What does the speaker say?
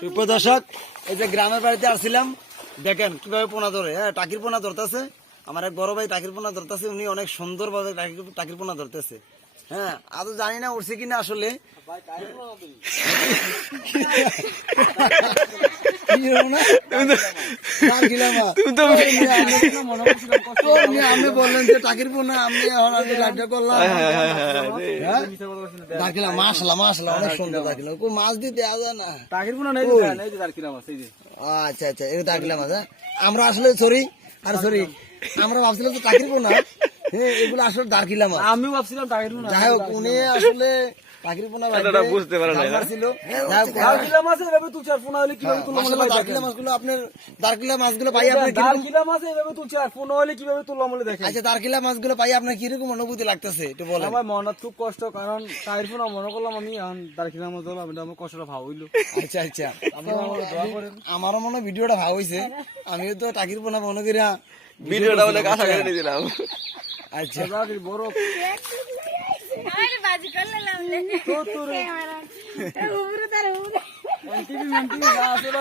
সুপ্রদর্শক এই যে গ্রামের বাড়িতে আসছিলাম দেখেন কীভাবে পোনা ধরে হ্যাঁ টাকির পোনা ধরতেছে। আমার এক বড় ভাই টাকির পোনা ধরতেছে উনি অনেক সুন্দরভাবে টাকির পোনা ধরতেছে। হ্যাঁ আদৌ জানি না উঠছে কিনা আসলে। তো বললেন যে টাকির পোনা আমি করলাম। হ্যাঁ? অনেক সুন্দর দাখিলা কো মাছ দিতে না? টাকির পোনা নেই আচ্ছা আচ্ছা এটা দাখিলা মাছ হ্যাঁ? আমরা আসলে সরি আর সরি আমরা। ভাবছিলাম তো টাকির পোনা হ্যাঁ এগুলো আসলে দাখিলা মাছ আমিও ভাবছিলাম টাকির পোনা যাই হোক উনি আসলে টাকির পোনা এটা বুঝতে পারে না, না? ছিল। দার কিলাম আছে এভাবে পোনা হলে কীভাবে তুললো মনে হয় দাখিলা মাছগুলো আপনার দারকিলা মাছগুলো পাই আপনার দার কীরকম এভাবে তুলছে পোনা হলে কীভাবে তুললো মনে দেখেন। আচ্ছা দারকিলা মাছগুলো পাই আপনার কীরকম অনুভূতি লাগতেছে একটু বলেন। আমার মনে খুব কষ্ট কারণ পোনা মনে করলাম আমি দার কিলাম মতো আমার কষ্টটা ভাব হইল। আচ্ছা আচ্ছা। আমারও মনে হয় ভিডিওটা ভালো হয়েছে আমিও তো টাকির পোনা মনে করি ভিডিওটা অনেক আশা করে নিয়েছিলাম আচ্ছা। বড়। আরে বাজি করলে తోతురు ఉబురుతారు మంటివి మంటివి రాసులో